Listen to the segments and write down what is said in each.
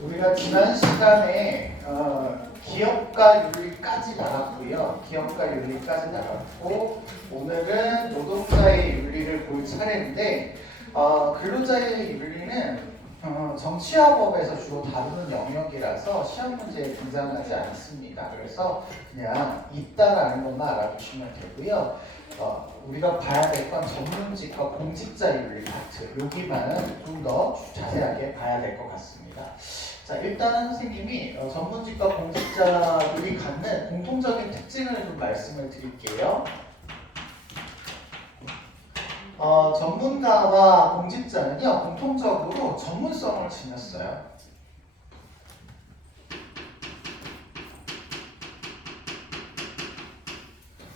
우리가 지난 시간에 기업가 윤리까지 나갔고요. 기업가 윤리까지 나갔고 오늘은 노동자의 윤리를 볼 차례인데 근로자의 윤리는 정치화법에서 주로 다루는 영역이라서 시험 문제에 등장하지 않습니다. 그래서 그냥 있다라는 것만 알아두시면 되고요. 우리가 봐야 될 건 전문직과 공직자 윤리 파트 여기만은 좀 더 자세하게 봐야 될 것 같습니다. 자, 일단은 선생님이 전문직과 공직자들이 갖는 공통적인 특징을 좀 말씀을 드릴게요. 전문가와 공직자는요 공통적으로 전문성을 지녔어요.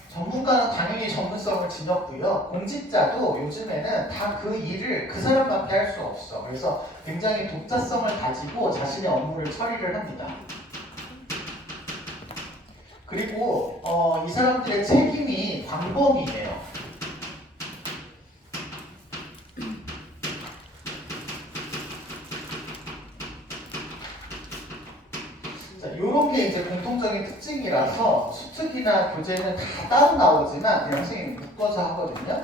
전문가는 당연히 전문성을 지녔고요. 공직자도 요즘에는 다 그 일을 그 사람밖에 할 수 없어. 그래서 굉장히 독자성을 가지고 자신의 업무를 처리를 합니다. 그리고 이 사람들의 책임이 광범위해요. 이런 게 이제 공통적인 특징이라서 수특이나 교재는 다 따로 나오지만 그냥 선생님이 묶어서 하거든요.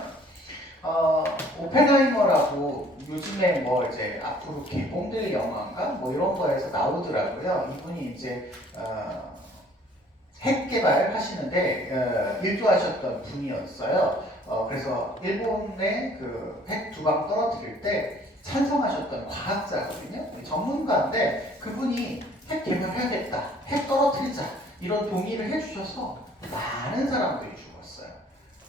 오펜하이머라고 요즘에 뭐 이제 앞으로 개봉될 영화인가 뭐 이런 거에서 나오더라고요. 이분이 이제 핵 개발 하시는데 일조하셨던 분이었어요. 그래서 일본의 그 핵 두 방 떨어뜨릴 때 찬성하셨던 과학자거든요. 전문가인데 그분이 핵 개발해야겠다, 핵 떨어뜨리자 이런 동의를 해주셔서 많은 사람들이 죽었어요.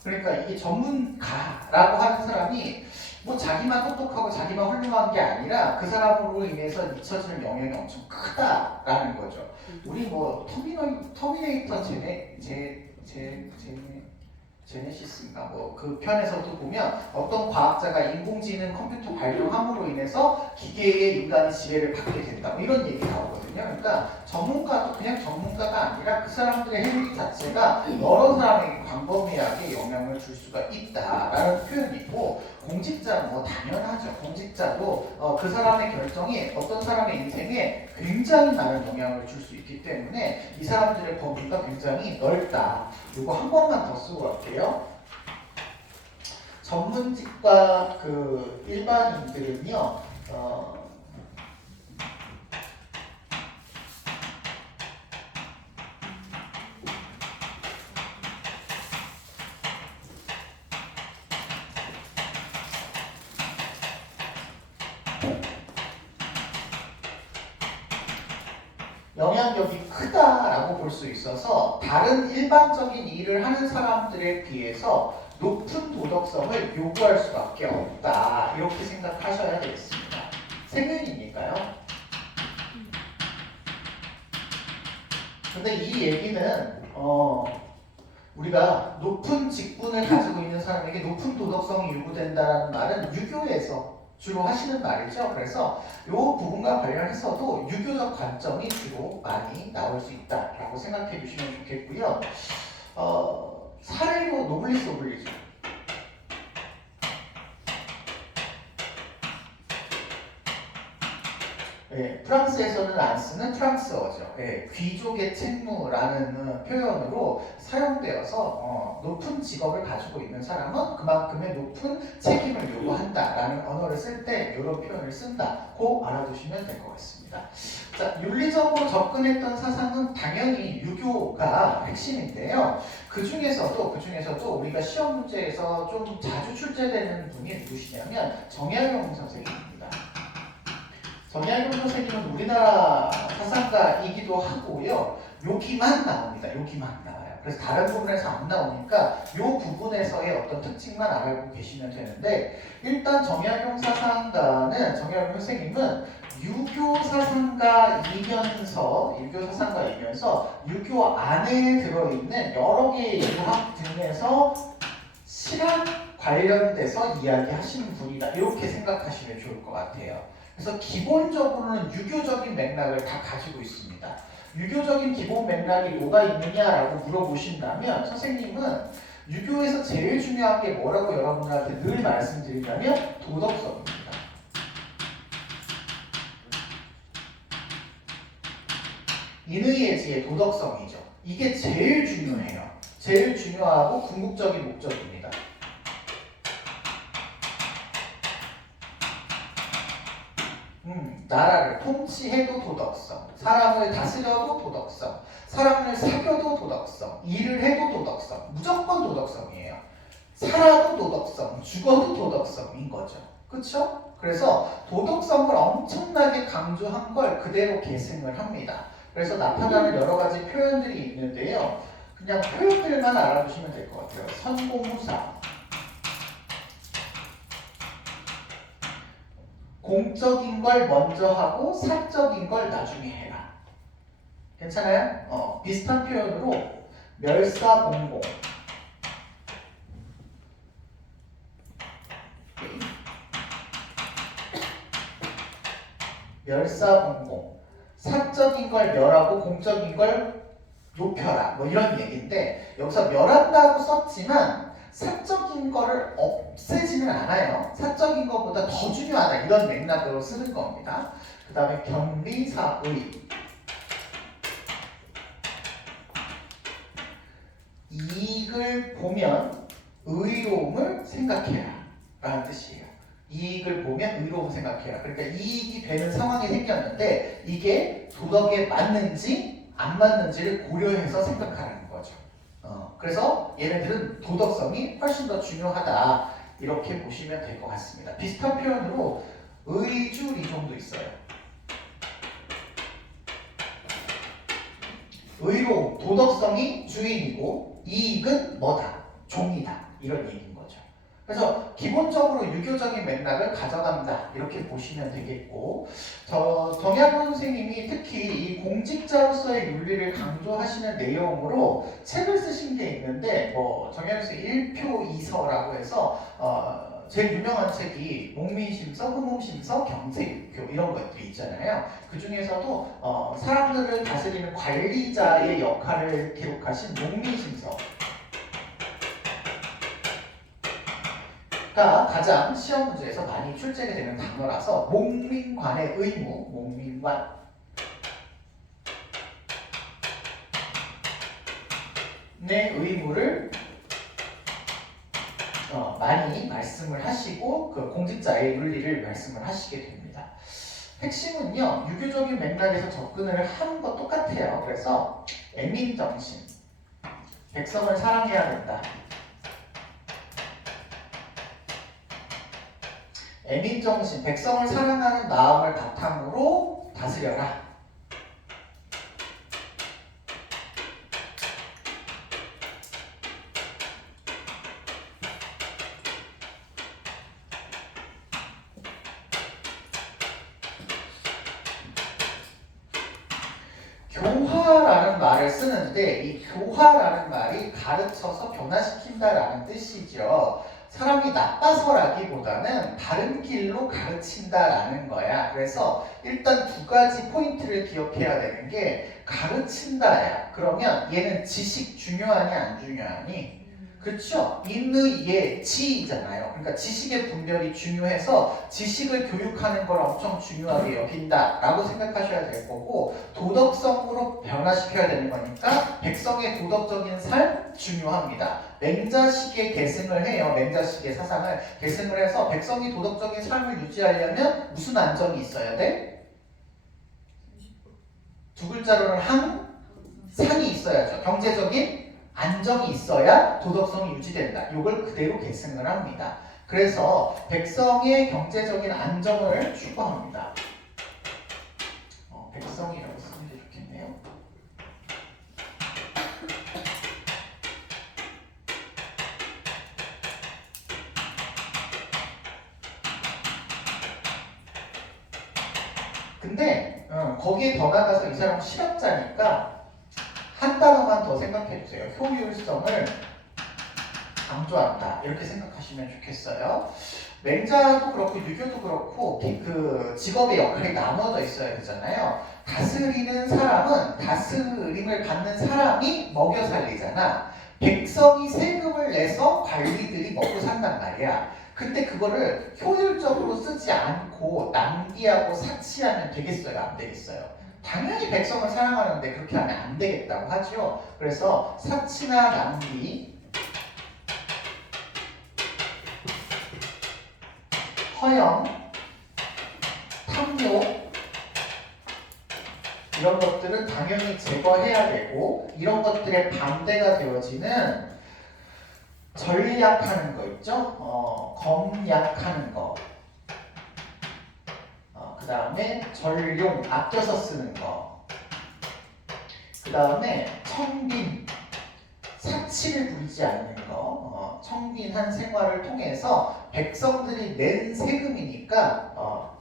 그러니까 이게 전문가라고 하는 사람이 뭐 자기만 똑똑하고 자기만 훌륭한 게 아니라 그 사람으로 인해서 미쳐지는 영향이 엄청 크다라는 거죠. 우리 뭐 터미네이터 제네시스인가 뭐 그 편에서도 보면 어떤 과학자가 인공지능 컴퓨터 발명함으로 인해서 기계의 인간의 지배를 받게 된다 뭐 이런 얘기 나오거든요. 그러니까 전문가도 그냥 전문가가 아니라 그 사람들의 행위 자체가 여러 사람에게 광범위하게 영향을 줄 수가 있다라는 표현이고, 공직자는 뭐 당연하죠. 공직자도 그 사람의 결정이 어떤 사람의 인생에 굉장히 많은 영향을 줄 수 있기 때문에 이 사람들의 범위가 굉장히 넓다. 이거 한 번만 더 쓰고 갈게요. 전문직과 그 일반인들은요, 영향력이 크다라고 볼 수 있어서 다른 일반적인 일을 하는 사람들에 비해서 높은 도덕성을 요구할 수밖에 없다. 이렇게 생각하셔야 되겠습니다. 생윤이니까요. 근데 이 얘기는 우리가 높은 직분을 가지고 있는 사람에게 높은 도덕성이 요구된다는 말은 유교에서 주로 하시는 말이죠. 그래서 이 부분과 관련해서도 유교적 관점이 주로 많이 나올 수 있다라고 생각해 주시면 좋겠고요. 사례로 노블리스 오블리주. 예, 프랑스에서는 안 쓰는 프랑스어죠. 예, 귀족의 책무라는 표현으로 사용되어서 높은 직업을 가지고 있는 사람은 그만큼의 높은 책임을 요구한다라는 언어를 쓸 때 이런 표현을 쓴다고 알아두시면 될 것 같습니다. 자, 윤리적으로 접근했던 사상은 당연히 유교가 핵심인데요. 그 중에서도 우리가 시험 문제에서 좀 자주 출제되는 분이 누구시냐면 정약용 선생님입니다. 정약용 선생님은 우리나라 사상가이기도 하고요. 여기만 나옵니다. 여기만 나와요. 그래서 다른 부분에서 안 나오니까 이 부분에서의 어떤 특징만 알고 계시면 되는데, 일단 정약용 선생님은 유교 사상가이면서 유교 안에 들어있는 여러 개의 유학 등에서 실학 관련돼서 이야기하시는 분이다. 이렇게 생각하시면 좋을 것 같아요. 그래서 기본적으로는 유교적인 맥락을 다 가지고 있습니다. 유교적인 기본 맥락이 뭐가 있느냐라고 물어보신다면 선생님은 유교에서 제일 중요한 게 뭐라고 여러분들한테 늘 말씀드린다면 도덕성입니다. 인의예지의 도덕성이죠. 이게 제일 중요해요. 제일 중요하고 궁극적인 목적입니다. 나라를 통치해도 도덕성, 사람을 다스려도 도덕성, 사람을 사귀어도 도덕성, 일을 해도 도덕성, 무조건 도덕성이에요. 살아도 도덕성, 죽어도 도덕성인 거죠. 그렇죠? 그래서 도덕성을 엄청나게 강조한 걸 그대로 계승을 합니다. 그래서 나타나는 여러 가지 표현들이 있는데요. 그냥 표현들만 알아두시면 될 것 같아요. 선공후사, 공적인 걸 먼저 하고 사적인 걸 나중에 해라. 괜찮아요? 비슷한 표현으로 멸사공공, 멸사공공, 사적인 걸 멸하고 공적인 걸 높여라, 뭐 이런 얘기인데 여기서 멸한다고 썼지만 사적인 거를 없애지는 않아요. 사적인 것보다 더 중요하다 이런 맥락으로 쓰는 겁니다. 그 다음에 경리사의, 이익을 보면 의로움을 생각해라 라는 뜻이에요. 이익을 보면 의로움을 생각해라. 그러니까 이익이 되는 상황이 생겼는데 이게 도덕에 맞는지 안 맞는지를 고려해서 생각하라는 거죠. 그래서 얘네들은 도덕성이 훨씬 더 중요하다 이렇게 보시면 될 것 같습니다. 비슷한 표현으로 의주리종도 있어요. 의로움, 도덕성이 주인이고 이익은 뭐다? 종이다. 이런 얘기인 거죠. 그래서 기본적으로 유교적인 맥락을 가져간다 이렇게 보시면 되겠고, 정약용 선생님이 특히 이 공직자로서의 윤리를 강조하시는 내용으로 책을 쓰신 게 있는데, 정약용 선생님 1표 2서라고 해서 제일 유명한 책이 농민심서, 후문심서, 경세육교 이런 것들이 있잖아요. 그 중에서도 사람들을 다스리는 관리자의 역할을 기록하신 농민심서 가 가장 시험 문제에서 많이 출제가 되는 단어라서 목민관의 의무, 목민관의 의무를 많이 말씀을 하시고 그 공직자의 윤리를 말씀을 하시게 됩니다. 핵심은요, 유교적인 맥락에서 접근을 하는 것 똑같아요. 그래서 애민정신, 백성을 사랑해야 된다. 애민정신, 백성을 사랑하는 마음을 바탕으로 다스려라. 교화라는 말을 쓰는데 이 교화라는 말이 가르쳐서 변화시킨다라는 뜻이죠. 사람이 나빠서라기보다는 바른 길로 가르친다라는 거야. 그래서 일단 두 가지 포인트를 기억해야 되는 게 가르친다야. 그러면 얘는 지식 중요하니 안 중요하니? 그렇죠? 인의, 지이잖아요. 그러니까 지식의 분별이 중요해서 지식을 교육하는 걸 엄청 중요하게 여긴다라고 생각하셔야 될 거고, 도덕성으로 변화시켜야 되는 거니까 백성의 도덕적인 삶 중요합니다. 맹자식의 계승을 해요. 맹자식의 사상을 계승을 해서 백성이 도덕적인 삶을 유지하려면 무슨 안정이 있어야 돼? 두 글자로는 상이 있어야죠. 경제적인 안정이 있어야 도덕성이 유지된다. 이걸 그대로 계승을 합니다. 그래서 백성의 경제적인 안정을 추구합니다. 백성이라고 쓰는 게 좋겠네요. 근데 거기에 더 나가서 이 사람은 실업자니까 한 단어만 더 생각해 주세요. 효율성을 강조한다. 이렇게 생각하시면 좋겠어요. 맹자도 그렇고 유교도 그렇고 그 직업의 역할이 나눠져 있어야 되잖아요. 다스리는 사람은 다스림을 받는 사람이 먹여 살리잖아. 백성이 세금을 내서 관리들이 먹고 산단 말이야. 근데 그거를 효율적으로 쓰지 않고 낭비하고 사치하면 되겠어요? 안 되겠어요? 당연히 백성을 사랑하는데 그렇게 하면 안 되겠다고 하죠. 그래서 사치나 낭비, 허영, 탐욕 이런 것들은 당연히 제거해야 되고, 이런 것들의 반대가 되어지는 전략하는 거 있죠? 검약하는 거. 그 다음에 전용, 아껴서 쓰는 거. 그 다음에 청빈, 사치를 부리지 않는 거. 청빈한 생활을 통해서 백성들이 낸 세금이니까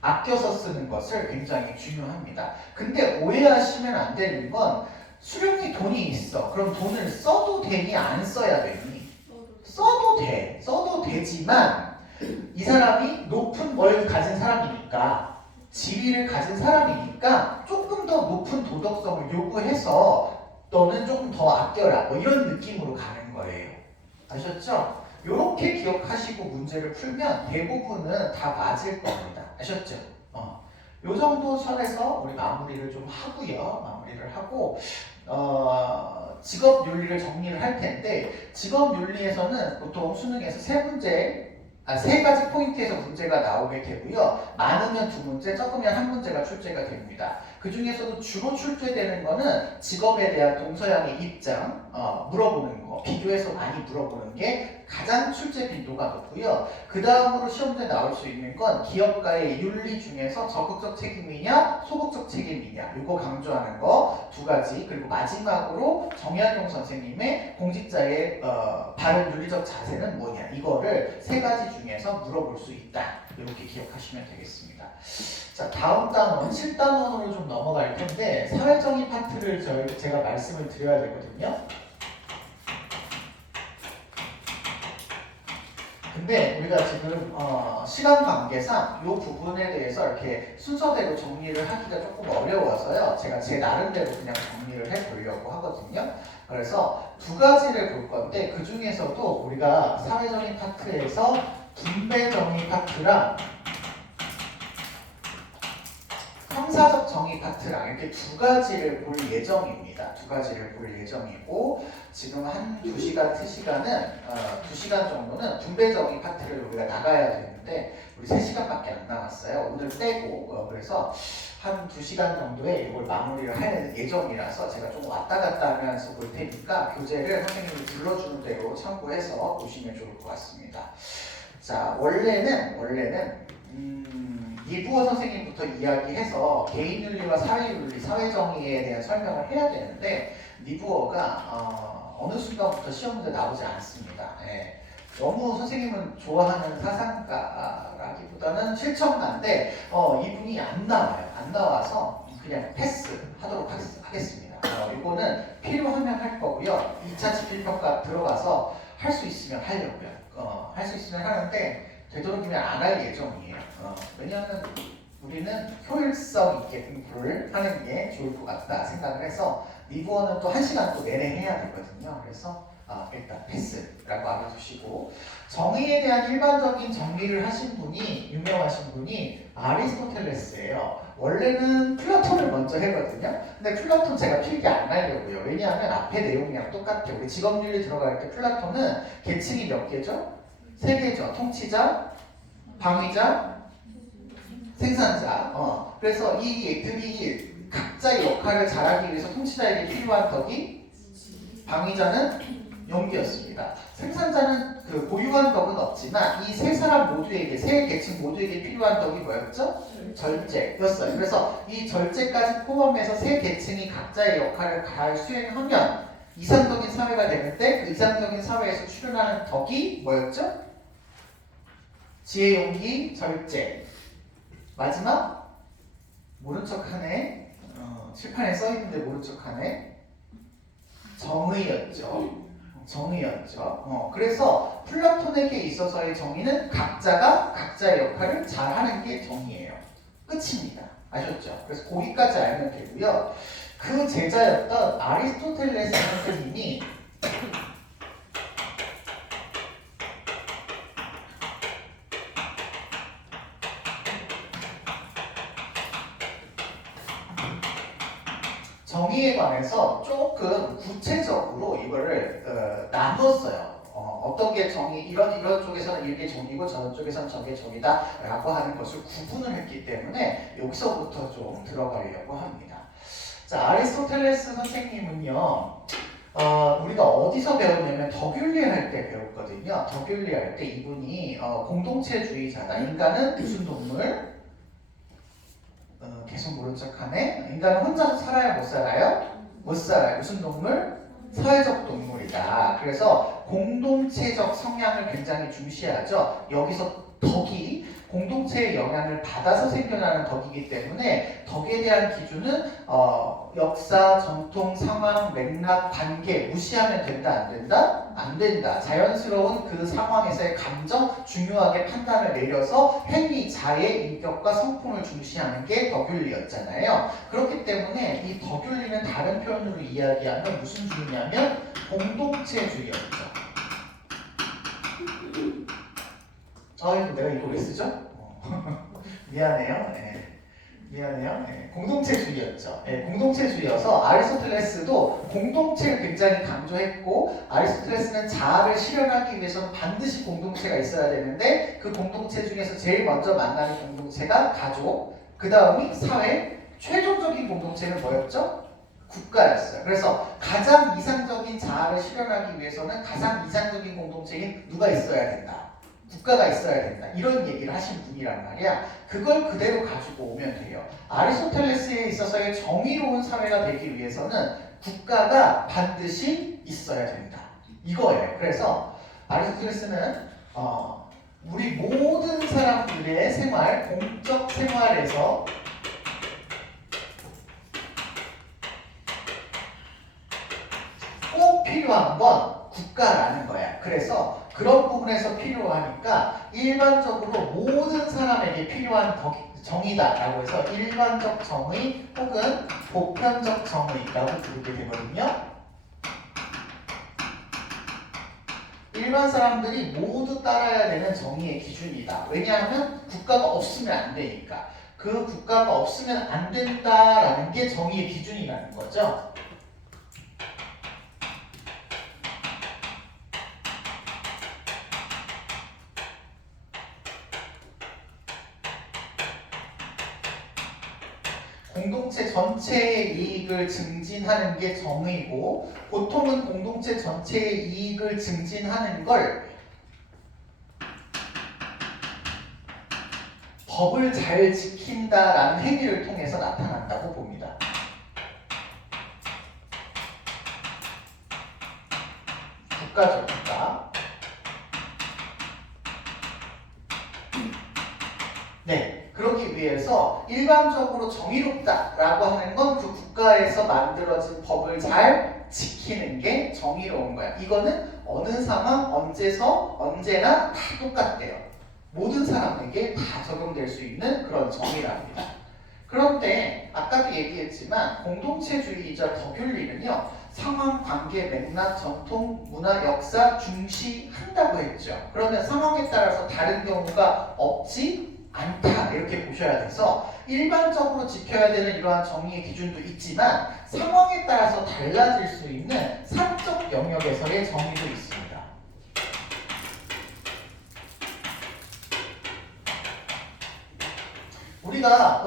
아껴서 쓰는 것을 굉장히 중요합니다. 근데 오해하시면 안 되는 건, 수령이 돈이 있어. 그럼 돈을 써도 되니 안 써야 되니? 써도 돼. 써도 되지만 이 사람이 높은 뭘 가진 사람이니까, 지위를 가진 사람이니까 조금 더 높은 도덕성을 요구해서 너는 조금 더 아껴라, 뭐 이런 느낌으로 가는 거예요. 아셨죠? 이렇게 기억하시고 문제를 풀면 대부분은 다 맞을 겁니다. 아셨죠? 요 정도 선에서 우리 마무리를 좀 하고요. 마무리를 하고 직업 윤리를 정리를 할 텐데, 직업 윤리에서는 보통 수능에서 세 가지 포인트에서 문제가 나오게 되고요. 많으면 2문제, 적으면 1문제가 출제가 됩니다. 그 중에서도 주로 출제되는 거는 직업에 대한 동서양의 입장 물어보는 거, 비교해서 많이 물어보는 게 가장 출제 빈도가 높고요. 그 다음으로 시험에 나올 수 있는 건 기업가의 윤리 중에서 적극적 책임이냐, 소극적 책임이냐, 이거 강조하는 거 2가지, 그리고 마지막으로 정약용 선생님의 공직자의 바른 윤리적 자세는 뭐냐, 이거를 3가지 중에서 물어볼 수 있다. 이렇게 기억하시면 되겠습니다. 자, 다음 단원 7단원으로 좀 넘어갈 텐데, 사회정의 파트를 제가 말씀을 드려야 되거든요. 근데 우리가 지금 시간 관계상 이 부분에 대해서 이렇게 순서대로 정리를 하기가 조금 어려워서요. 제가 제 나름대로 그냥 정리를 해보려고 하거든요. 그래서 2가지를 볼 건데, 그 중에서도 우리가 사회정의 파트에서 분배정의 파트랑 형사적 정의 파트랑 이렇게 2가지를 볼 예정입니다. 2가지를 볼 예정이고, 지금 한 2시간, 3시간은 2시간 정도는 분배정의 파트를 우리가 나가야 되는데, 우리 3시간밖에 안 남았어요. 오늘 빼고. 그래서 한 2시간 정도에 이걸 마무리를 할 예정이라서 제가 조금 왔다 갔다 하면서 볼 테니까 교재를 선생님이 불러주는 대로 참고해서 보시면 좋을 것 같습니다. 자, 원래는 이부호 선생님부터 이야기해서 개인윤리와 사회윤리, 사회정의에 대한 설명을 해야 되는데, 니부어가 어느 순간부터 시험 문제 나오지 않습니다. 예. 너무 선생님은 좋아하는 사상가라기보다는 실천가인데 이분이 안 나와요. 안 나와서 그냥 패스하도록 하겠습니다. 이거는 필요하면 할 거고요. 2차 지필평가 들어가서 할 수 있으면 하려고요. 할 수 있으면 하는데 되도록이면 안 할 예정이에요. 왜냐하면 우리는 효율성 있게 공부를 하는 게 좋을 것 같다 생각을 해서, 리부어는 또 1시간 또 내내 해야 되거든요. 그래서 일단 패스라고 알아두시고, 정의에 대한 일반적인 정리를 하신 분이, 유명하신 분이 아리스토텔레스예요. 원래는 플라톤을 먼저 했거든요. 근데 플라톤 제가 필기 안 하려고요. 왜냐하면 앞에 내용이랑 똑같아요. 우리 직업윤리 들어갈 때 플라톤은 계층이 몇 개죠? 3개죠. 통치자, 방위자, 생산자. 그래서 이들이 각자의 역할을 잘하기 위해서 통치자에게 필요한 덕이, 방위자는 용기였습니다. 생산자는 그 고유한 덕은 없지만 이 3사람 모두에게, 3계층 모두에게 필요한 덕이 뭐였죠? 절제였어요. 그래서 이 절제까지 포함해서 3계층이 각자의 역할을 잘 수행하면 이상적인 사회가 되는데, 그 이상적인 사회에서 출현하는 덕이 뭐였죠? 지혜, 용기, 절제. 마지막 모른 척하네. 칠판에 써있는데 모른 척하네. 정의였죠. 정의였죠. 그래서 플라톤에게 있어서의 정의는 각자가 각자의 역할을 잘하는 게 정의예요. 끝입니다. 아셨죠? 그래서 거기까지 알면 되고요. 그 제자였던 아리스토텔레스 선생님이 정의에 관해서 조금 구체적으로 이거를 나눴어요. 어떤 게 정의, 이런 쪽에서는 이게 정의고 저런 쪽에서는 저게 정의다라고 하는 것을 구분을 했기 때문에 여기서부터 좀 들어가려고 합니다. 자, 아리스토텔레스 선생님은요, 우리가 어디서 배웠냐면 더뷸리 할 때 배웠거든요. 더뷸리 할 때 이분이 공동체주의자다. 인간은 무슨 동물? 계속 모른 척하네. 인간은 혼자서 살아야 못 살아요? 못 살아요. 무슨 동물? 사회적 동물이다. 그래서 공동체적 성향을 굉장히 중시하죠. 여기서 덕이 공동체의 영향을 받아서 생겨나는 덕이기 때문에 덕에 대한 기준은 역사, 전통, 상황, 맥락, 관계 무시하면 된다, 안 된다? 안 된다. 자연스러운 그 상황에서의 감정 중요하게 판단을 내려서 행위, 자의 인격과 성품을 중시하는 게 더뷸리였잖아요. 그렇기 때문에 이 더뷸리는 다른 표현으로 이야기하면 무슨 주의냐면 공동체주의였죠. 아이고 내가 이거 왜 쓰죠? 미안해요. 네. 미안해요. 네. 공동체주의였죠. 네. 공동체주의여서 아리스토텔레스도 공동체를 굉장히 강조했고 아리스토텔레스는 자아를 실현하기 위해서는 반드시 공동체가 있어야 되는데 그 공동체 중에서 제일 먼저 만나는 공동체가 가족, 그 다음이 사회, 최종적인 공동체는 뭐였죠? 국가였어요. 그래서 가장 이상적인 자아를 실현하기 위해서는 가장 이상적인 공동체인 누가 있어야 된다. 국가가 있어야 된다. 이런 얘기를 하신 분이란 말이야. 그걸 그대로 가지고 오면 돼요. 아리스토텔레스에 있어서의 정의로운 사회가 되기 위해서는 국가가 반드시 있어야 된다. 이거예요. 그래서 아리스토텔레스는 우리 모든 사람들의 생활, 공적 생활에서 꼭 필요한 건 국가라는 거야. 그래서 그런 부분에서 필요하니까 일반적으로 모든 사람에게 필요한 정의다라고 해서 일반적 정의 혹은 보편적 정의라고 부르게 되거든요. 일반 사람들이 모두 따라야 되는 정의의 기준이다. 왜냐하면 국가가 없으면 안 되니까. 그 국가가 없으면 안 된다라는 게 정의의 기준이라는 거죠. 공동체 전체의 이익을 증진하는 게 정의고 보통은 공동체 전체의 이익을 증진하는 걸 법을 잘 지킨다라는 행위를 통해서 나타난다고 봅니다. 국가죠, 국가. 네, 그러기 위해서 일반적으로 정의롭다라고 하는 건 그 국가에서 만들어진 법을 잘 지키는 게 정의로운 거야. 이거는 어느 상황, 언제나 다 똑같대요. 모든 사람에게 다 적용될 수 있는 그런 정의랍니다. 그런데 아까도 얘기했지만 공동체주의자 더뷸리는요. 상황, 관계, 맥락, 전통, 문화, 역사 중시한다고 했죠. 그러면 상황에 따라서 다른 경우가 없지 않다 이렇게 보셔야 돼서 일반적으로 지켜야 되는 이러한 정의의 기준도 있지만 상황에 따라서 달라질 수 있는 사적 영역에서의 정의도 있습니다. 우리가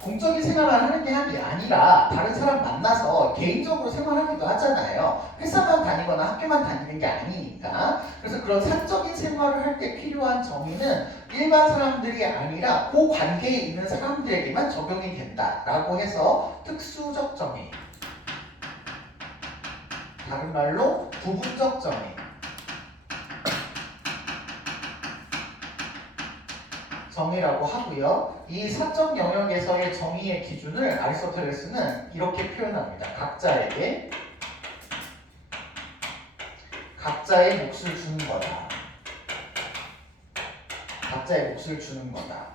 공적인 생활만 하는 게 아니라 다른 사람 만나서 개인적으로 생활하기도 하잖아요. 회사만 다니거나 학교만 다니는 게 아니니까. 그래서 그런 사적인 생활을 할 때 필요한 정의는 일반 사람들이 아니라 그 관계에 있는 사람들에게만 적용이 된다라고 해서 특수적 정의. 다른 말로 부분적 정의. 정의라고 하고요. 이 사적 영역에서의 정의의 기준을 아리스토텔레스는 이렇게 표현합니다. 각자의 몫을 주는 거다. 각자의 몫을 주는 거다.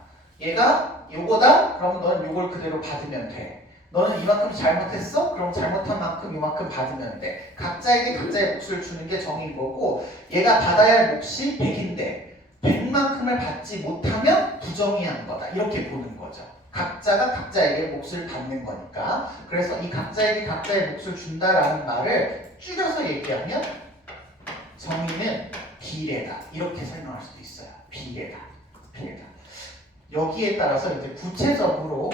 얘가 요거다? 그러면 너는 요걸 그대로 받으면 돼. 너는 이만큼 잘못했어? 그럼 잘못한 만큼 이만큼 받으면 돼. 각자에게 각자의 몫을 주는 게 정의인 거고 얘가 받아야 할 몫이 100인데 100만큼을 받지 못하면 부정의한 거다. 이렇게 보는 거죠. 각자가 각자에게 몫을 받는 거니까. 그래서 이 각자에게 각자의 몫을 준다라는 말을 줄여서 얘기하면 정의는 비례다. 이렇게 설명할 수도 있어요. 비례다. 비례다. 여기에 따라서 이제 구체적으로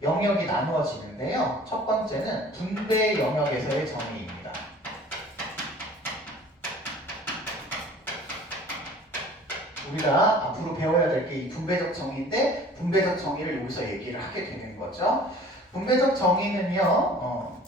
영역이 나누어지는데요. 첫 번째는 분배 영역에서의 정의입니다. 우리가 앞으로 배워야 될 게 이 분배적 정의인데 분배적 정의를 여기서 얘기를 하게 되는 거죠. 분배적 정의는요.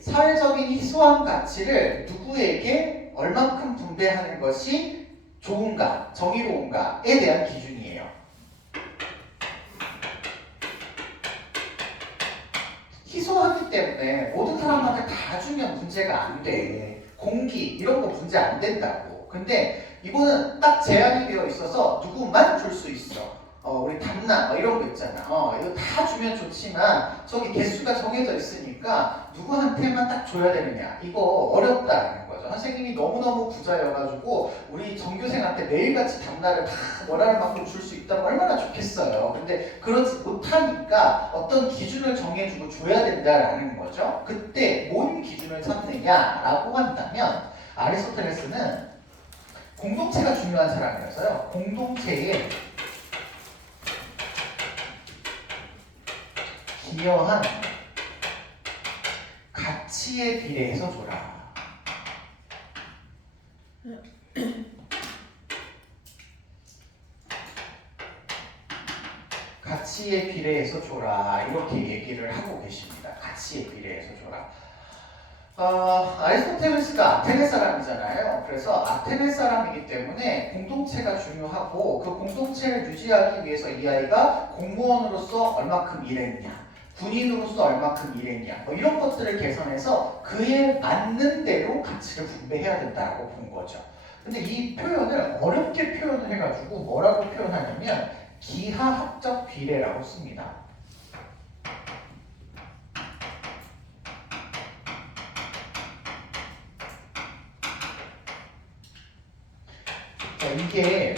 사회적인 희소한 가치를 누구에게 얼만큼 분배하는 것이 좋은가, 정의로운가에 대한 기준이에요. 희소하기 때문에 모든 사람한테 다 주면 문제가 안 돼. 공기 이런 거 문제 안 된다고. 근데 이거는 딱 제한이 되어 있어서 누구만 줄 수 있어. 우리 담남 이런 거 있잖아. 이거 다 주면 좋지만 저기 개수가 정해져 있으니까 누구한테만 딱 줘야 되느냐. 이거 어렵다는 거죠. 선생님이 너무너무 부자여가지고 우리 전교생한테 매일같이 담나를 다 원하는 만큼 줄 수 있다면 얼마나 좋겠어요. 근데 그러지 못하니까 어떤 기준을 정해주고 줘야 된다라는 거죠. 그때 뭔 기준을 삼느냐라고 한다면 아리스토텔레스는 공동체가 중요한 사람이라서요. 공동체에 기여한 가치에 비례해서 줘라. 가치에 비례해서 줘라. 이렇게 얘기를 하고 계십니다. 가치에 비례해서 줘라. 아리스토텔레스가 아테네 사람이잖아요. 그래서 아테네 사람이기 때문에 공동체가 중요하고 그 공동체를 유지하기 위해서 이 아이가 공무원으로서 얼마큼 일했냐, 군인으로서 얼마큼 일했냐, 뭐 이런 것들을 계산해서 그에 맞는 대로 가치를 분배해야 된다고 본 거죠. 근데 이 표현을 어렵게 표현을 해가지고 뭐라고 표현하냐면 기하학적 비례라고 씁니다. 자, 이게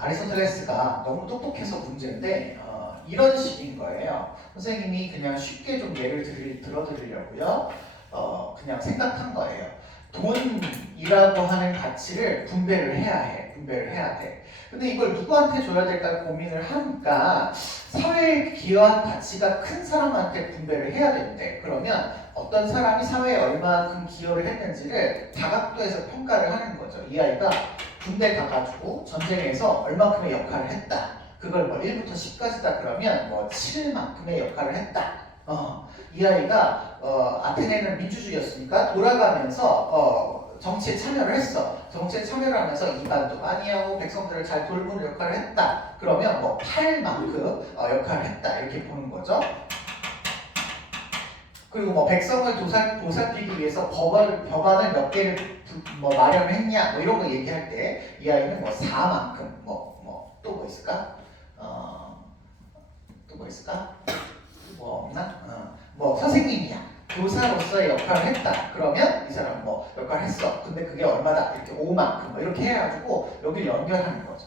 아리스토텔레스가 너무 똑똑해서 문제인데 이런 식인 거예요. 선생님이 그냥 쉽게 좀 예를 들어드리려고요. 그냥 생각한 거예요. 돈이라고 하는 가치를 분배를 해야 해. 분배를 해야 돼. 근데 이걸 누구한테 줘야 될까 고민을 하니까 사회에 기여한 가치가 큰 사람한테 분배를 해야 되는데 그러면 어떤 사람이 사회에 얼마만큼 기여를 했는지를 다각도에서 평가를 하는 거죠. 이 아이가 군대 가가지고 전쟁에서 얼마큼의 역할을 했다. 그걸 뭐 1부터 10까지다 그러면 뭐 7만큼의 역할을 했다. 이 아이가 아테네는 민주주의였으니까 돌아가면서 정치에 참여를 했어. 정치에 참여를 하면서 이반도 많이 하고 백성들을 잘 돌보는 역할을 했다. 그러면 뭐 8만큼 역할을 했다. 이렇게 보는 거죠. 그리고 뭐 백성을 보살피기 위해서 법안을 몇 개를 뭐 마련을 했냐 뭐 이런 거 얘기할 때 이 아이는 뭐 4만큼 또 뭐 있을까? 또 뭐 있을까? 뭐 없나? 뭐 선생님이야. 교사로서의 역할을 했다. 그러면 이 사람 뭐 역할을 했어. 근데 그게 얼마다? 이렇게 5만큼 뭐 이렇게 해가지고 여기를 연결하는 거죠.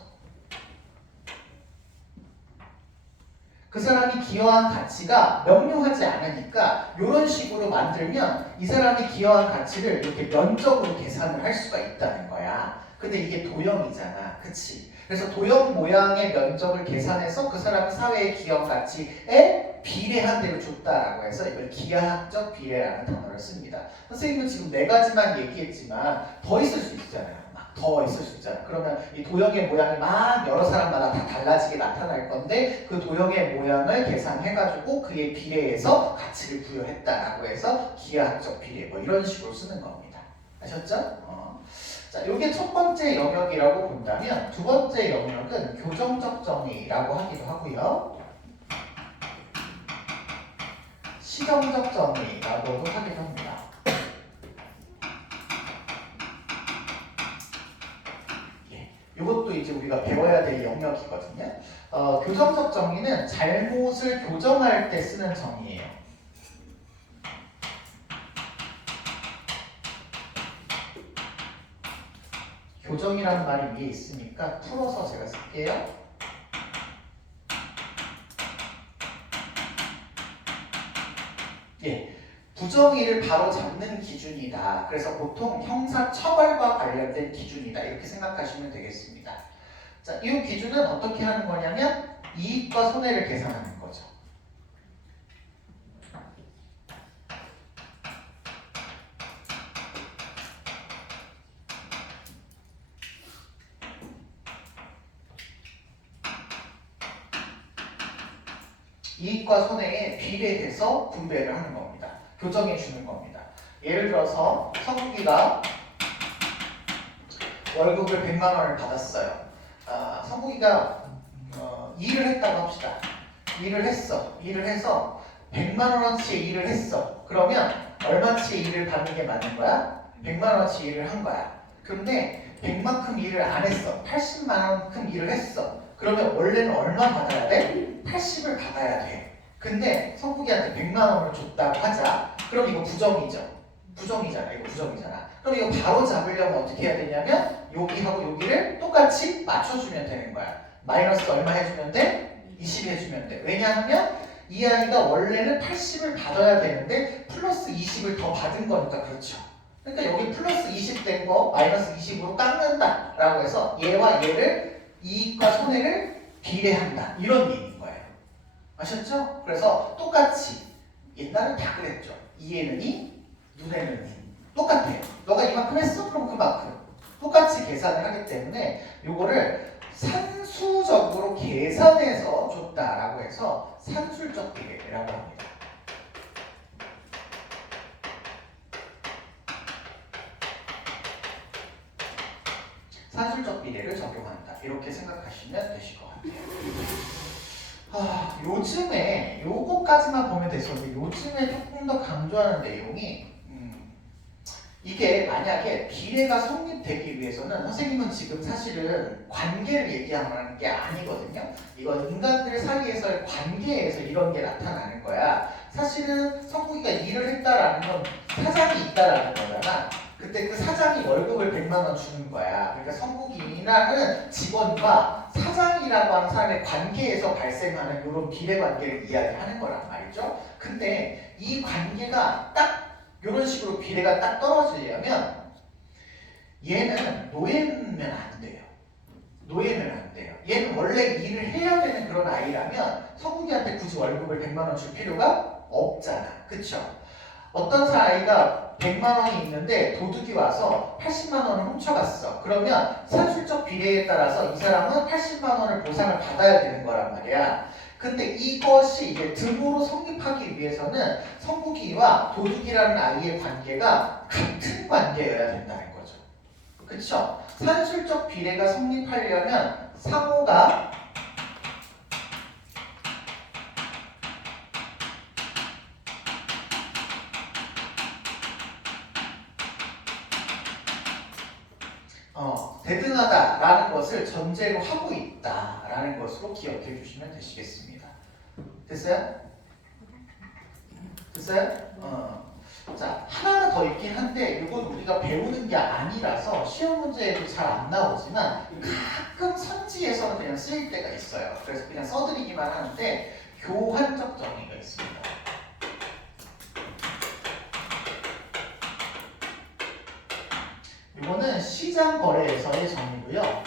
그 사람이 기여한 가치가 명료하지 않으니까 이런 식으로 만들면 이 사람이 기여한 가치를 이렇게 면적으로 계산을 할 수가 있다는 거야. 근데 이게 도형이잖아. 그치? 그래서 도형 모양의 면적을 계산해서 그 사람이 사회에 기여한 가치에 비례한 대로 줬다라고 해서 이걸 기하학적 비례라는 단어를 씁니다. 선생님은 지금 4가지만 얘기했지만 더 있을 수 있잖아요. 더 있을 수 있잖아. 그러면 이 도형의 모양이 막 여러 사람마다 다 달라지게 나타날 건데 그 도형의 모양을 계산해가지고 그에 비례해서 가치를 부여했다라고 해서 기하학적 비례 뭐 이런 식으로 쓰는 겁니다. 아셨죠? 자, 이게 첫 번째 영역이라고 본다면 두 번째 영역은 교정적 정의라고 하기도 하고요. 시정적 정의라고도 하기도 합니다. 이것도 이제 우리가 배워야 될 영역이거든요. 교정적 정의는 잘못을 교정할 때 쓰는 정의예요. 교정이라는 말이 위에 있으니까 풀어서 제가 쓸게요. 예, 부정의를 바로 잡는 기준이다. 그래서 보통 형사처벌과 관련된 기준이다. 이렇게 생각하시면 되겠습니다. 자, 이 기준은 어떻게 하는 거냐면 이익과 손해를 계산하는 거죠. 이익과 손해에 비례해서 분배를 하는 겁니다. 교정해 주는 겁니다. 예를 들어서 성국이가 월급을 100만 원을 받았어요. 성국이가 일을 했다고 합시다. 일을 해서 100만 원어치의 일을 했어. 그러면 얼마치의 일을 받는 게 맞는 거야? 100만 원어치 일을 한 거야. 그런데 100만큼 일을 안 했어. 80만 원큼 일을 했어. 그러면 원래는 얼마 받아야 돼? 80을 받아야 돼. 근데 성국이한테 100만 원을 줬다고 하자. 그럼 이거 부정이죠. 부정이잖아. 이거 부정이잖아. 그럼 이거 바로 잡으려면 어떻게 해야 되냐면 여기하고 여기를 똑같이 맞춰주면 되는 거야. 마이너스 얼마 해주면 돼? 20 해주면 돼. 왜냐하면 이 아이가 원래는 80을 받아야 되는데 플러스 20을 더 받은 거니까 그렇죠. 그러니까 여기 플러스 20 된 거 마이너스 20으로 깎는다 라고 해서 얘와 얘를 이익과 손해를 비례한다 이런 얘기인 거예요. 아셨죠? 그래서 똑같이 옛날엔 다 그랬죠. 이에는 이, 눈에는 이 똑같아요. 너가 이만큼 했어? 그럼 그만큼 똑같이 계산을 하기 때문에 요거를 산수적으로 계산해서 줬다라고 해서 산술적 비례라고 합니다. 산술적 비례를 적용한다. 이렇게 생각하시면 되실 것 같아요. 요즘에 요거까지만 보면 됐었는데 요즘에 조금 더 강조하는 내용이 이게 만약에 비례가 성립되기 위해서는 선생님은 지금 사실은 관계를 얘기하는 게 아니거든요. 이건 인간들 사이에서의 관계에서 이런 게 나타나는 거야. 사실은 성국이가 일을 했다라는 건 사장이 있다라는 거잖아. 그때 그 사장이 월급을 100만 원 주는 거야. 그러니까 성국이라는 직원과 사장이라고 하는 사람의 관계에서 발생하는 이런 비례 관계를 이야기하는 거란 말이죠. 근데 이 관계가 딱 이런 식으로 비례가 딱 떨어지려면 얘는 노예면 안 돼요. 노예면 안 돼요. 얘는 원래 일을 해야 되는 그런 아이라면 성국이한테 굳이 월급을 100만 원 줄 필요가 없잖아. 그쵸? 어떤 아이가 100만 원이 있는데 도둑이 와서 80만 원을 훔쳐갔어. 그러면 산술적 비례에 따라서 이 사람은 80만 원을 보상을 받아야 되는 거란 말이야. 근데 이것이 이제 등호로 성립하기 위해서는 성국이와 도둑이라는 아이의 관계가 같은 관계여야 된다는 거죠. 그쵸? 산술적 비례가 성립하려면 상호가 대등하다라는 것을 전제로 하고 있다라는 것으로 기억해 주시면 되시겠습니다. 됐어요? 됐어요? 자, 하나가 더 있긴 한데 이건 우리가 배우는 게 아니라서 시험 문제에도 잘 안 나오지만 가끔 선지에서는 그냥 쓰일 때가 있어요. 그래서 그냥 써드리기만 하는데 교환적 정의가 있습니다. 이거는 시장 거래에서의 정의고요.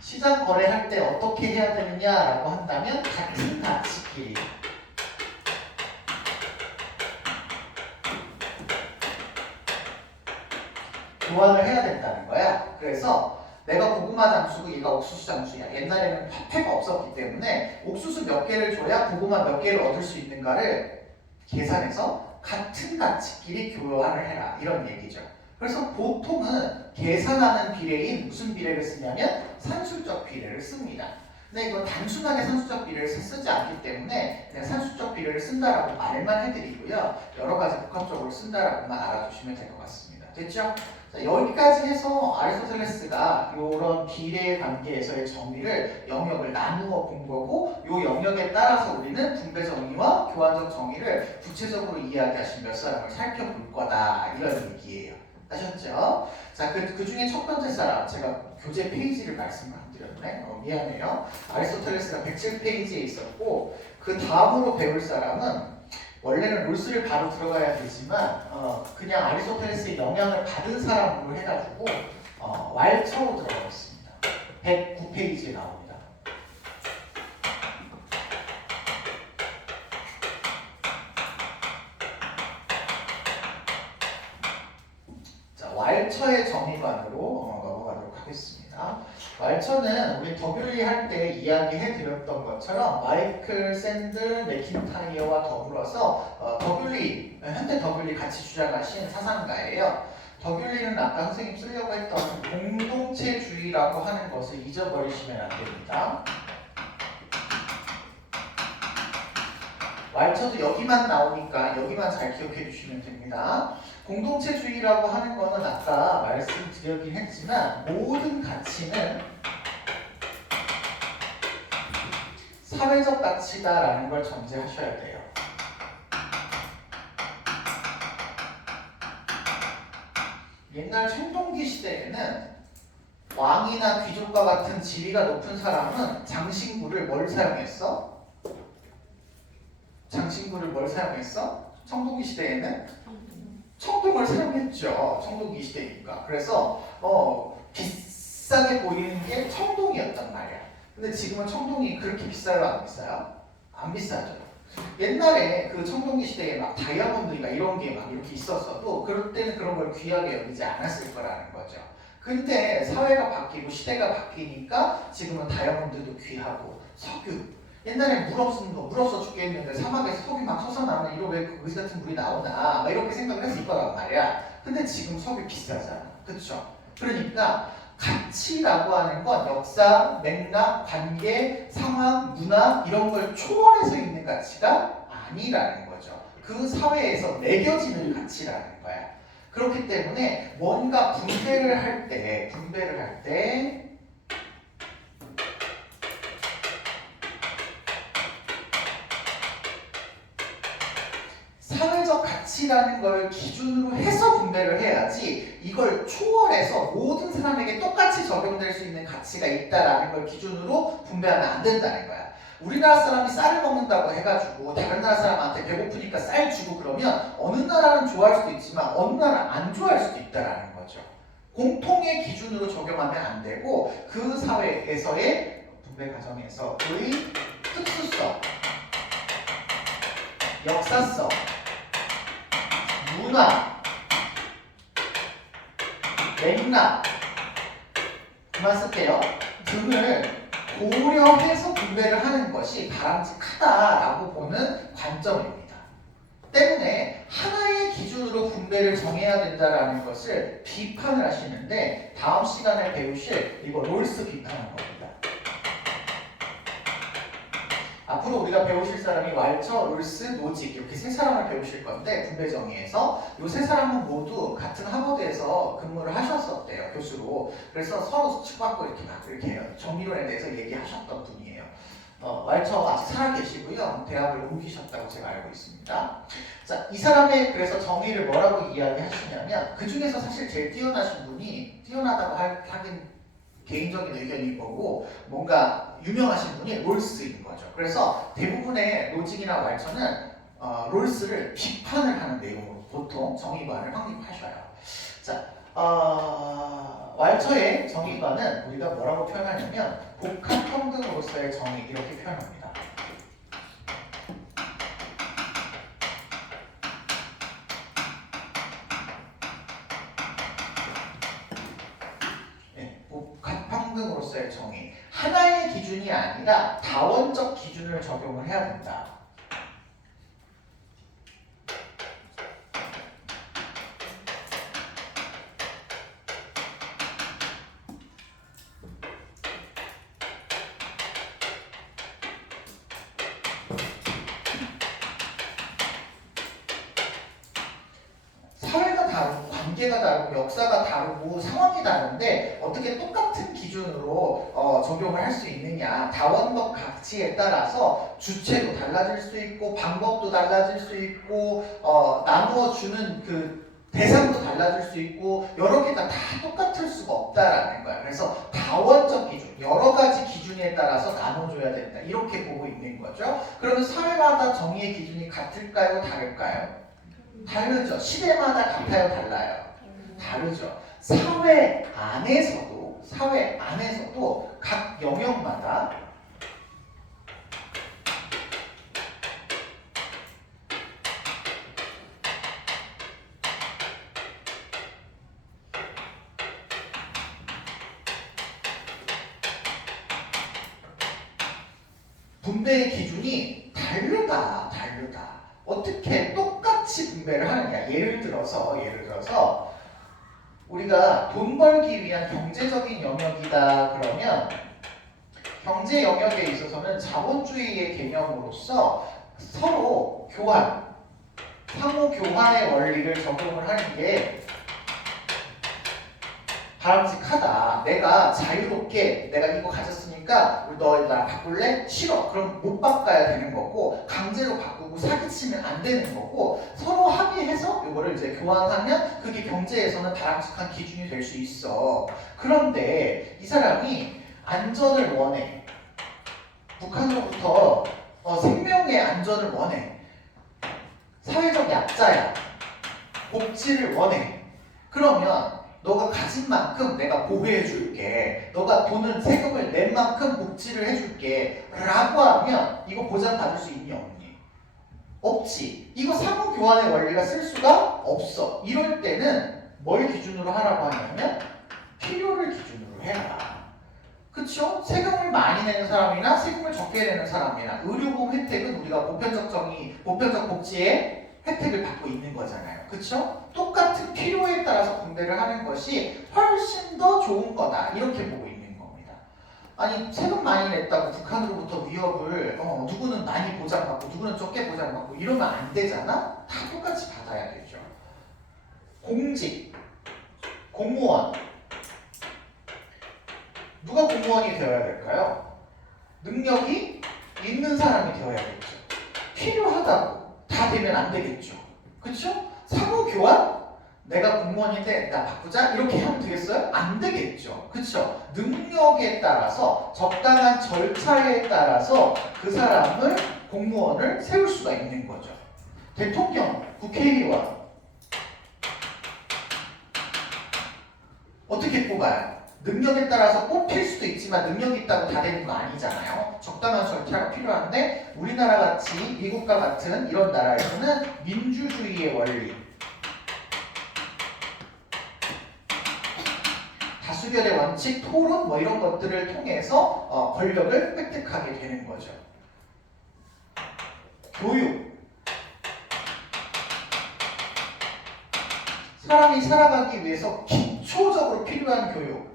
시장 거래할 때 어떻게 해야 되느냐라고 한다면 같은 가치끼리 교환을 해야 된다는 거야. 그래서 내가 고구마 장수고 얘가 옥수수 장수야. 옛날에는 화폐가 없었기 때문에 옥수수 몇 개를 줘야 고구마 몇 개를 얻을 수 있는가를 계산해서 같은 가치끼리 교환을 해라. 이런 얘기죠. 그래서 보통은 계산하는 비례인 무슨 비례를 쓰냐면 산술적 비례를 씁니다. 근데 이건 단순하게 산술적 비례를 쓰지 않기 때문에 그냥 산술적 비례를 쓴다라고 말만 해드리고요. 여러 가지 복합적으로 쓴다라고만 알아두시면 될 것 같습니다. 됐죠? 자, 여기까지 해서 아리스토텔레스가 이런 비례 관계에서의 정의를 영역을 나누어 본 거고, 이 영역에 따라서 우리는 분배 정의와 교환적 정의를 구체적으로 이야기하신 몇 사람을 살펴볼 거다, 이런 얘기예요. 아셨죠? 자, 그 중에 첫 번째 사람, 제가 교재 페이지를 말씀 안 드렸네. 미안해요. 아리스토텔레스가 107페이지에 있었고, 그 다음으로 배울 사람은 원래는 롤스를 바로 들어가야 되지만 그냥 아리스토텔레스의 영향을 받은 사람으로 해가지고 왈처로 들어가겠습니다. 109페이지에 나옵니다. 자, 왈처의 정의관으로 넘어가도록 하겠습니다. 왈처는 우리 더뷸리 할 때 이야기해 드렸던 것처럼 마이클 샌들 맥킨타이어와 더불어서 더뷸리, 현대 더뷸리 같이 주장하신 사상가예요. 더뷸리는 아까 선생님 쓰려고 했던 공동체주의라고 하는 것을 잊어버리시면 안 됩니다. 왈처도 여기만 나오니까 여기만 잘 기억해 주시면 됩니다. 공동체주의라고 하는 거는 아까 말씀드렸긴 했지만 모든 가치는 사회적 가치다라는 걸 전제하셔야 돼요. 옛날 청동기 시대에는 왕이나 귀족과 같은 지위가 높은 사람은 장신구를 뭘 사용했어? 장신구를 뭘 사용했어? 청동기 시대에는 청동을 사용했죠. 청동기 시대니까. 그래서 비싸게 보이는 게 청동이었단 말이야. 근데 지금은 청동이 그렇게 비싸요? 안 비싸요? 안 비싸죠. 옛날에 그 청동기 시대에 막 다이아몬드가 이런 게 막 이렇게 있었어도 그럴 때는 그런 걸 귀하게 여기지 않았을 거라는 거죠. 근데 사회가 바뀌고 시대가 바뀌니까 지금은 다이아몬드도 귀하고 석유, 옛날에 물 없어 죽겠는데 사막에서 석유 막 솟아나면 이거 왜 거기 같은 물이 나오나 막 이렇게 생각을 했을 거란 말이야. 근데 지금 석유 비싸잖아. 그쵸? 그러니까 가치라고 하는 건 역사, 맥락, 관계, 상황, 문화 이런 걸 초월해서 있는 가치가 아니라는 거죠. 그 사회에서 매겨지는 가치라는 거야. 그렇기 때문에 뭔가 분배를 할 때 사회적 가치라는 걸 기준으로 해서 분배를 해야지, 이걸 초월해서 모든 사람에게 똑같이 적용될 수 있는 가치가 있다라는 걸 기준으로 분배하면 안 된다는 거야. 우리나라 사람이 쌀을 먹는다고 해가지고 다른 나라 사람한테 배고프니까 쌀 주고 그러면 어느 나라는 좋아할 수도 있지만 어느 나라는 안 좋아할 수도 있다라는 거죠. 공통의 기준으로 적용하면 안 되고 그 사회에서의 분배 과정에서의 특수성, 역사성, 문화, 맥락, 그만 쓸게요. 등을 고려해서 분배를 하는 것이 바람직하다라고 보는 관점입니다. 때문에 하나의 기준으로 분배를 정해야 된다라는 것을 비판을 하시는데, 다음 시간에 배우실 이거 롤스 비판한 겁니다. 앞으로 우리가 배우실 사람이 왈처, 롤스, 노직 이렇게 세 사람을 배우실 건데, 분배 정의에서 이 세 사람은 모두 같은 하버드에서 근무를 하셨었대요, 교수로. 그래서 서로 수치받고 이렇게 정리론에 대해서 얘기하셨던 분이에요. 왈처가 아직 살아계시고요, 대학을 옮기셨다고 제가 알고 있습니다. 자, 이 사람의 그래서 정의를 뭐라고 이야기하시냐면, 그 중에서 사실 제일 뛰어나신 분이, 뛰어나다고 하긴 개인적인 의견인 거고 뭔가 유명하신 분이 롤스인 거죠. 그래서 대부분의 노직이나 왈처는 롤스를 비판을 하는 내용으로 보통 정의관을 확립하셔요. 자, 왈처의 정의관은 우리가 뭐라고 표현하냐면 복합평등으로서의 정의 이렇게 표현합니다. 복합평등으로서의 정의. 하나의 기준이 아니라 다원적 기준을 적용을 해야 된다. 사회가 다르고 관계가 다르고 역사가 다르고 상황이 다른데 어떻게 똑같은 기준으로 적용을 할 수 있느냐. 다원적 가치에 따라서 주체도 달라질 수 있고 방법도 달라질 수 있고 나누어 주는 그 대상도 달라질 수 있고 여러 개가 다 똑같을 수가 없다라는 거야. 그래서 다원적 기준, 여러 가지 기준에 따라서 나눠줘야 된다. 이렇게 보고 있는 거죠. 그러면 사회마다 정의의 기준이 같을까요? 다를까요? 다르죠. 시대마다 같아요? 달라요? 다르죠. 사회 안에서도 각 영역마다 분배의 기준이 다르다. 어떻게 똑같이 분배를 하느냐. 예를 들어서 우리가 돈 벌기 위한 경제적인 영역이다 그러면 경제 영역에 있어서는 자본주의의 개념으로서 서로 교환, 상호 교환의 원리를 적용을 하는 게 바람직하다. 내가 자유롭게 내가 이거 가졌으니까 너 나랑 바꿀래? 싫어. 그럼 못 바꿔야 되는 거고 강제로 바꾸고 사기치면 안 되는 거고 서로 합의해서 이거를 이제 교환하면 그게 경제에서는 바람직한 기준이 될 수 있어. 그런데 이 사람이 안전을 원해. 북한으로부터 생명의 안전을 원해. 사회적 약자야. 복지를 원해. 그러면 너가 가진 만큼 내가 보호해 줄게. 너가 돈을 세금을 낸 만큼 복지를 해줄게. 라고 하면 이거 보장받을 수 있니 없니? 없지. 이거 상호교환의 원리가 쓸 수가 없어. 이럴 때는 뭘 기준으로 하라고 하냐면 필요를 기준으로 해라. 그쵸? 세금을 많이 내는 사람이나 세금을 적게 내는 사람이나 의료보험 혜택은 우리가 보편적 정의, 보편적 복지의 혜택을 받고 있는 거잖아요. 그쵸? 똑같은 필요에 따라서 분배를 하는 것이 훨씬 더 좋은 거다. 이렇게 보고 있는 겁니다. 아니 세금 많이 냈다고 북한으로부터 위협을 누구는 많이 보장받고 누구는 적게 보장받고 이러면 안 되잖아? 다 똑같이 받아야 되죠. 공직, 공무원 누가 공무원이 되어야 될까요? 능력이 있는 사람이 되어야겠죠. 필요하다고 다 되면 안 되겠죠. 그쵸? 상호교환? 내가 공무원인데 나 바꾸자? 이렇게 하면 되겠어요? 안 되겠죠. 그쵸? 능력에 따라서 적당한 절차에 따라서 그 사람을 공무원을 세울 수가 있는 거죠. 대통령, 국회의원 어떻게 뽑아요? 능력에 따라서 뽑힐 수도 있지만 능력이 있다고 다 되는 거 아니잖아요. 적당한 절차가 필요한데 우리나라 같이 미국과 같은 이런 나라에서는 민주주의의 원리, 다수결의 원칙, 토론 뭐 이런 것들을 통해서 권력을 획득하게 되는 거죠. 교육, 사람이 살아가기 위해서 기초적으로 필요한 교육,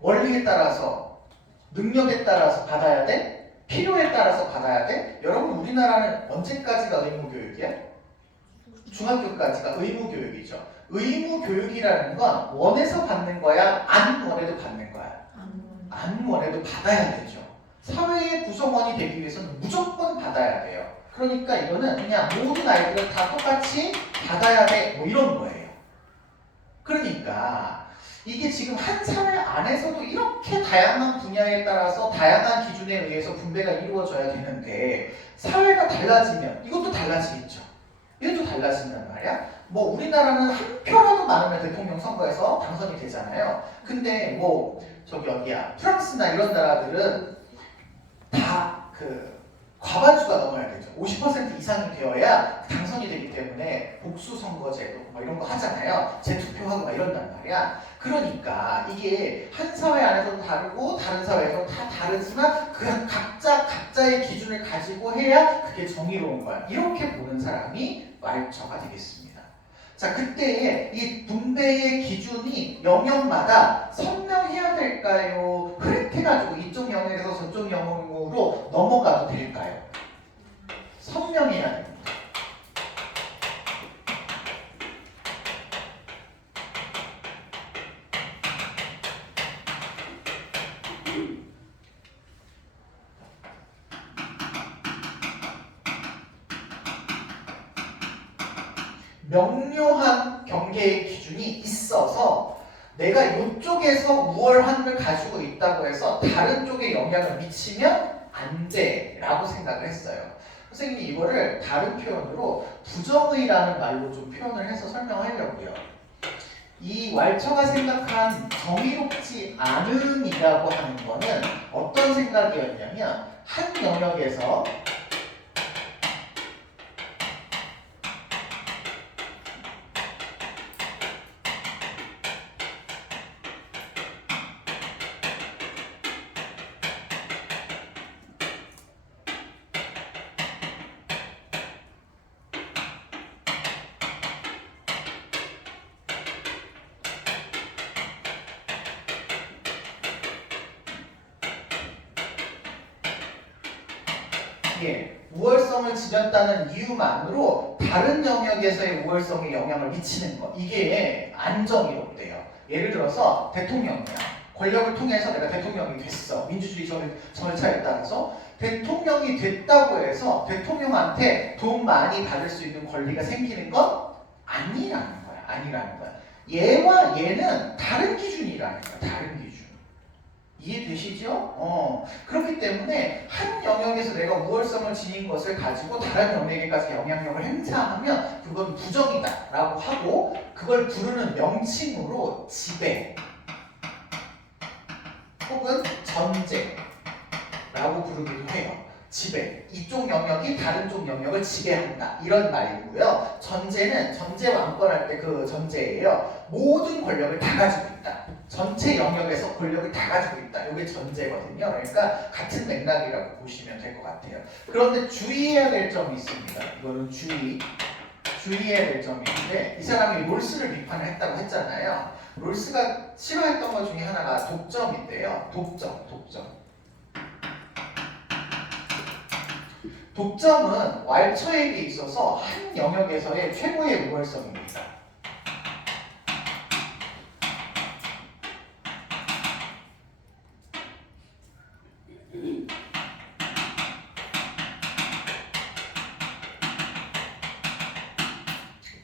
원리에 따라서 능력에 따라서 받아야 돼? 필요에 따라서 받아야 돼? 여러분 우리나라는 언제까지가 의무교육이야? 중학교까지가 의무교육이죠. 의무교육이라는 건 원해서 받는 거야? 안 원해도 받는 거야? 안 원해도 받아야 되죠. 사회의 구성원이 되기 위해서는 무조건 받아야 돼요. 그러니까 이거는 그냥 모든 아이들은 다 똑같이 받아야 돼 뭐 이런 거예요. 그러니까 이게 지금 한 사회 안에서도 이렇게 다양한 분야에 따라서 다양한 기준에 의해서 분배가 이루어져야 되는데 사회가 달라지면 이것도 달라지겠죠. 이것도 달라진단 말이야. 뭐 우리나라는 한 표라도 많으면 대통령 선거에서 당선이 되잖아요. 근데 뭐 저기 어디야 프랑스나 이런 나라들은 다 그 과반수가 넘어야 되죠. 50% 이상이 되어야 당선이 되기 때문에 복수선거제도 뭐 이런 거 하잖아요. 재투표하고 막 이런단 말이야. 그러니까 이게 한 사회 안에서도 다르고 다른 사회에서도 다 다르지만 그 각자의 기준을 가지고 해야 그게 정의로운 거야. 이렇게 보는 사람이 말처가 되겠습니다. 자, 그때 이 분배의 기준이 영역마다 선명해야 될까요? 흐릿해가지고 이쪽 영역에서 저쪽 영역으로 넘어가도 될까요? 선명해야 됩니다. 명료한 경계의 기준이 있어서 내가 이쪽에서 우월함을 가지고 있다고 해서 다른 쪽에 영향을 미치면 안 돼라고 생각을 했어요. 선생님이 이거를 다른 표현으로 부정의라는 말로 좀 표현을 해서 설명하려고요. 이 왈처가 생각한 정의롭지 않음이라고 하는 거는 어떤 생각이었냐면 한 영역에서 우월성을 지녔다는 이유만으로 다른 영역에서의 우월성에 영향을 미치는 것, 이게 안 정의롭대요. 예를 들어서 대통령이야. 권력을 통해서 내가 대통령이 됐어. 민주주의 절차에 따라서 대통령이 됐다고 해서 대통령한테 돈 많이 받을 수 있는 권리가 생기는 건 아니라는 거야. 아니라는 거야. 얘와 얘는 다른 기준이라는 거야. 다른 기준. 이해되시죠? 그렇기 때문에 한 영역에서 내가 우월성을 지닌 것을 가지고 다른 영역에까지 영향력을 행사하면 그건 부정이다 라고 하고, 그걸 부르는 명칭으로 지배 혹은 전제라고 부르기도 해요. 지배, 이쪽 영역이 다른 쪽 영역을 지배한다, 이런 말이고요. 전제는 전제 왕권할 때 그 전제예요. 모든 권력을 다 가지고 있다, 전체 영역에서 권력을 다 가지고 있다, 이게 전제거든요. 그러니까 같은 맥락이라고 보시면 될 것 같아요. 그런데 주의해야 될 점이 있습니다. 이거는 주의해야 될 점이 있는데, 이 사람이 롤스를 비판을 했다고 했잖아요. 롤스가 싫어했던 것 중에 하나가 독점인데요. 독점은 왈처에게 있어서 한 영역에서의 최고의 우월성입니다.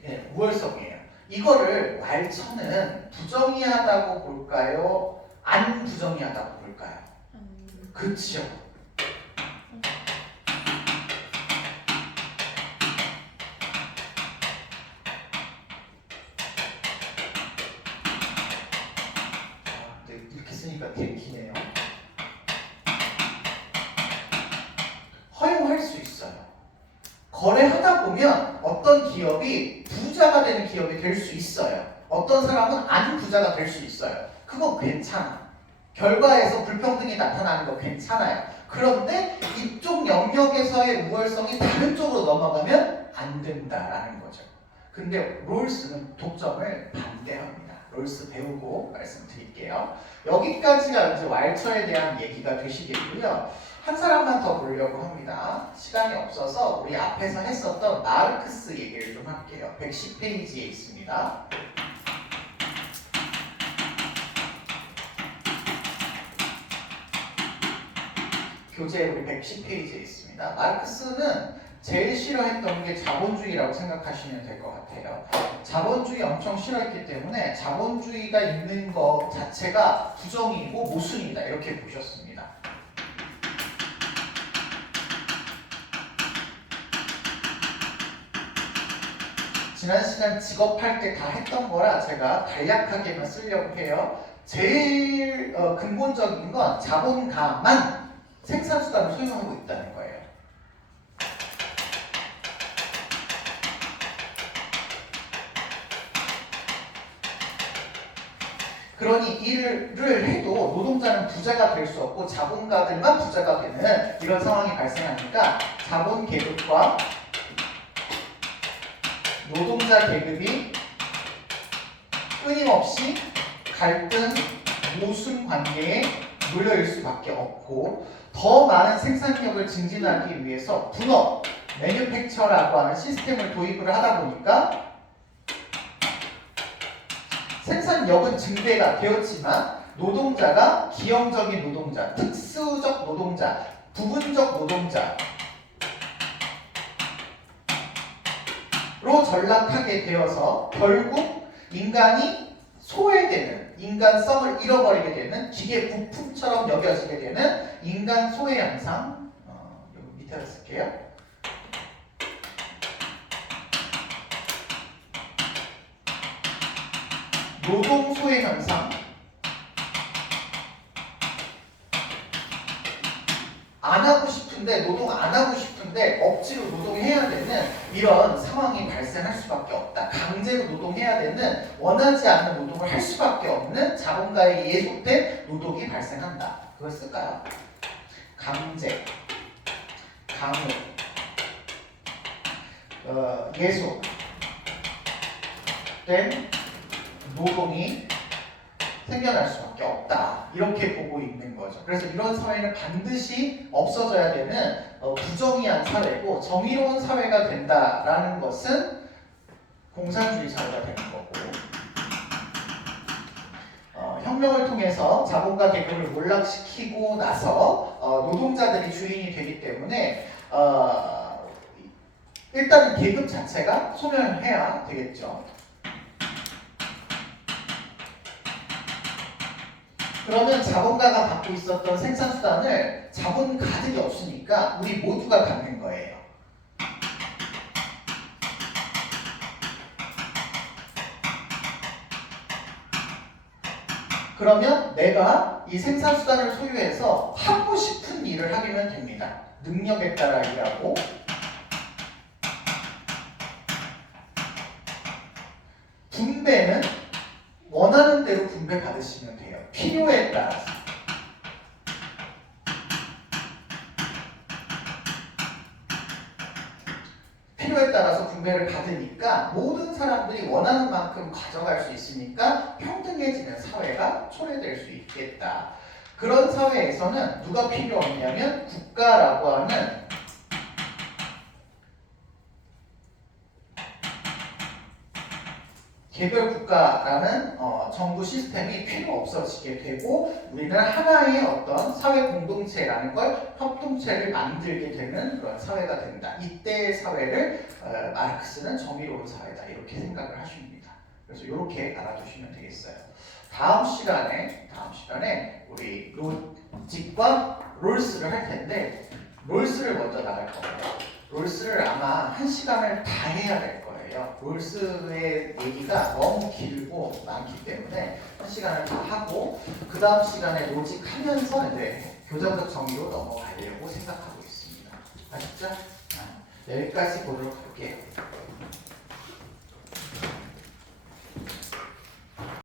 네, 우월성이에요. 이거를 왈처는 부정의하다고 볼까요? 안 부정의하다고 볼까요? 그렇죠. 이렇게 쓰니까 되게 기네요. 허용할 수 있어요. 거래하다 보면 어떤 기업이 부자가 되는 기업이 될 수 있어요. 어떤 사람은 안 부자가 될 수 있어요. 그거 괜찮아. 결과에서 불평등이 나타나는 거 괜찮아요. 그런데 이쪽 영역에서의 우월성이 다른 쪽으로 넘어가면 안 된다라는 거죠. 근데 롤스는 독점을 반대합니다. 롤스 배우고 말씀드릴게요. 여기까지가 이제 왈처에 대한 얘기가 되시겠고요. 한 사람만 더 보려고 합니다. 시간이 없어서 우리 앞에서 했었던 마르크스 얘기를 좀 할게요. 110페이지에 있습니다. 교재 우리 110페이지에 있습니다. 마르크스는 제일 싫어했던 게 자본주의라고 생각하시면 될 것 같아요. 자본주의 엄청 싫어했기 때문에 자본주의가 있는 것 자체가 부정이고 모순이다, 이렇게 보셨습니다. 지난 시간 직업할 때 다 했던 거라 제가 간략하게만 쓰려고 해요. 제일 근본적인 건 자본가만 생산수단을 소유하고 있다는 거예요. 그러니 일을 해도 노동자는 부자가 될 수 없고 자본가들만 부자가 되는 이런 상황이 발생하니까 자본 계급과 노동자 계급이 끊임없이 갈등, 모순 관계에 놓여일 수밖에 없고, 더 많은 생산력을 증진하기 위해서 분업, 매뉴팩처라고 하는 시스템을 도입을 하다 보니까 생산력은 증대가 되었지만 노동자가 기형적인 노동자, 특수적 노동자, 부분적 노동자 전락하게 되어서 결국 인간이 소외되는, 인간성을 잃어버리게 되는, 기계 부품처럼 여겨지게 되는 인간 소외 현상. 여기 밑에다 쓸게요. 노동 소외 현상. 안 하고 싶은데, 노동 안 하고 싶은데 억지로 노동해야 되는 이런 상황이 발생할 수밖에 없다. 강제로 노동해야 되는, 원하지 않는 노동을 할 수밖에 없는 자본가에 의해 속된 노동이 발생한다. 그걸 쓸까요? 강제, 강요, 예속된 노동이 생겨날 수밖에 없다. 이렇게 보고 있는 거죠. 그래서 이런 사회는 반드시 없어져야 되는 부정의한 사회고, 정의로운 사회가 된다라는 것은 공산주의 사회가 되는 거고, 혁명을 통해서 자본가 계급을 몰락시키고 나서 노동자들이 주인이 되기 때문에 일단 계급 자체가 소멸해야 되겠죠. 그러면 자본가가 갖고 있었던 생산수단을 자본 가득이 없으니까 우리 모두가 갖는 거예요. 그러면 내가 이 생산수단을 소유해서 하고 싶은 일을 하기면 됩니다. 능력에 따라 일하고, 분배는 원하는 대로 분배 받으시면 돼요. 필요에 따라서. 필요에 따라서 분배를 받으니까 모든 사람들이 원하는 만큼 가져갈 수 있으니까 평등해지는 사회가 초래될 수 있겠다. 그런 사회에서는 누가 필요 없냐면 국가라고 하는 개별국가라는 정부 시스템이 필요 없어지게 되고, 우리는 하나의 어떤 사회 공동체라는 걸, 협동체를 만들게 되는 그런 사회가 된다. 이때의 사회를 마르크스는 정의로운 사회다, 이렇게 생각을 하십니다. 그래서 이렇게 알아두시면 되겠어요. 다음 시간에 우리 로직과 롤스를 할 텐데, 롤스를 먼저 나갈 거예요. 롤스를 아마 1시간을 다 해야 될 거예요. 롤스의 얘기가 너무 길고 많기 때문에 1시간을 다 하고, 그 다음 시간에 로직 하면서 이제 교정적 정의로 넘어가려고 생각하고 있습니다. 아셨죠? 여기까지 보도록 할게요.